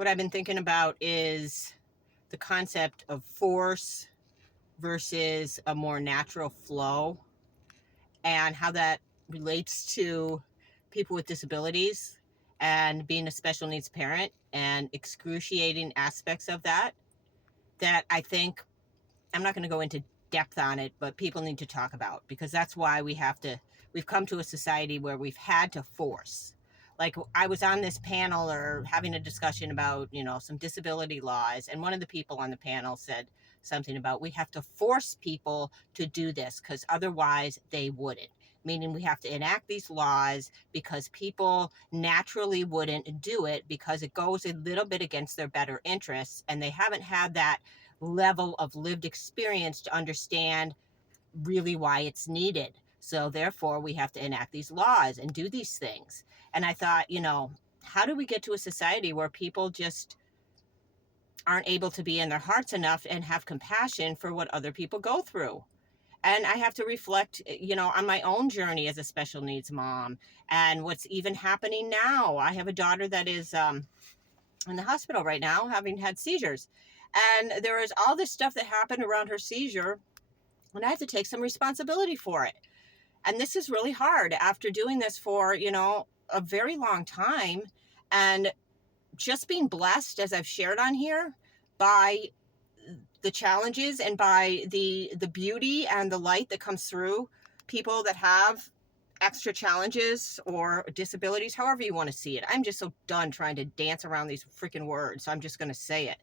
what I've been thinking about is the concept of force versus a more natural flow, and how that relates to people with disabilities and being a special needs parent, and excruciating aspects of that I think, I'm not going to go into depth on it, but people need to talk about, because that's why we've come to a society where we've had to force. Like, I was on this panel or having a discussion about, some disability laws, and one of the people on the panel said something about, we have to force people to do this because otherwise they wouldn't. Meaning we have to enact these laws because people naturally wouldn't do it because it goes a little bit against their better interests, and they haven't had that level of lived experience to understand really why it's needed. So therefore, we have to enact these laws and do these things. And I thought, how do we get to a society where people just aren't able to be in their hearts enough and have compassion for what other people go through? And I have to reflect, on my own journey as a special needs mom and what's even happening now. I have a daughter that is in the hospital right now, having had seizures. And there is all this stuff that happened around her seizure, and I have to take some responsibility for it. And this is really hard after doing this for, a very long time. And just being blessed, as I've shared on here, by the challenges and by the beauty and the light that comes through people that have extra challenges or disabilities, however you want to see it. I'm just so done trying to dance around these freaking words, so I'm just going to say it.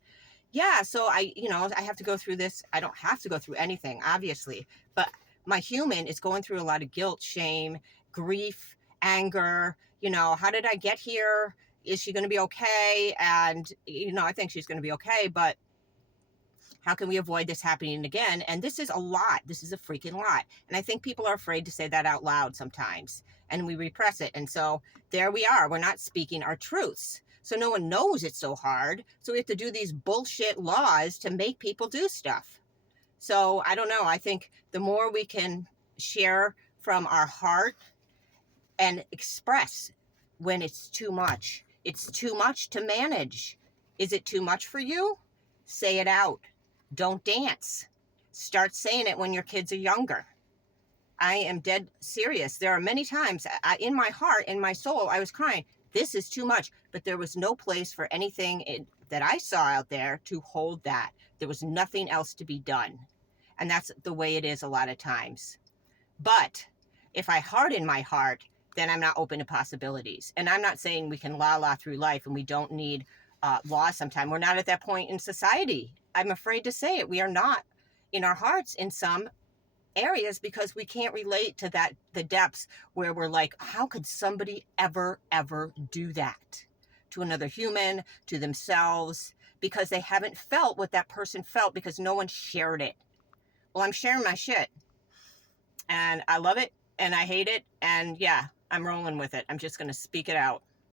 Yeah, so I have to go through this. I don't have to go through anything, obviously, but my human is going through a lot of guilt, shame, grief, anger. How did I get here? Is she going to be okay? And, I think she's going to be okay, but how can we avoid this happening again? And this is a lot. This is a freaking lot. And I think people are afraid to say that out loud sometimes, and we repress it. And so there we are. We're not speaking our truths. So no one knows it's so hard. So we have to do these bullshit laws to make people do stuff. So I don't know. I think the more we can share from our heart and express when it's too much to manage. Is it too much for you? Say it out. Don't dance. Start saying it when your kids are younger. I am dead serious. There are many times in my heart, in my soul, I was crying, this is too much. But there was no place for anything that I saw out there to hold that. There was nothing else to be done. And that's the way it is a lot of times. But if I harden my heart, then I'm not open to possibilities. And I'm not saying we can la through life and we don't need law sometime. We're not at that point in society. I'm afraid to say it. We are not in our hearts in some areas because we can't relate to the depths where we're like, how could somebody ever do that to another human, to themselves, because they haven't felt what that person felt because no one shared it. Well, I'm sharing my shit, and I love it and I hate it, and yeah, I'm rolling with it. I'm just going to speak it out.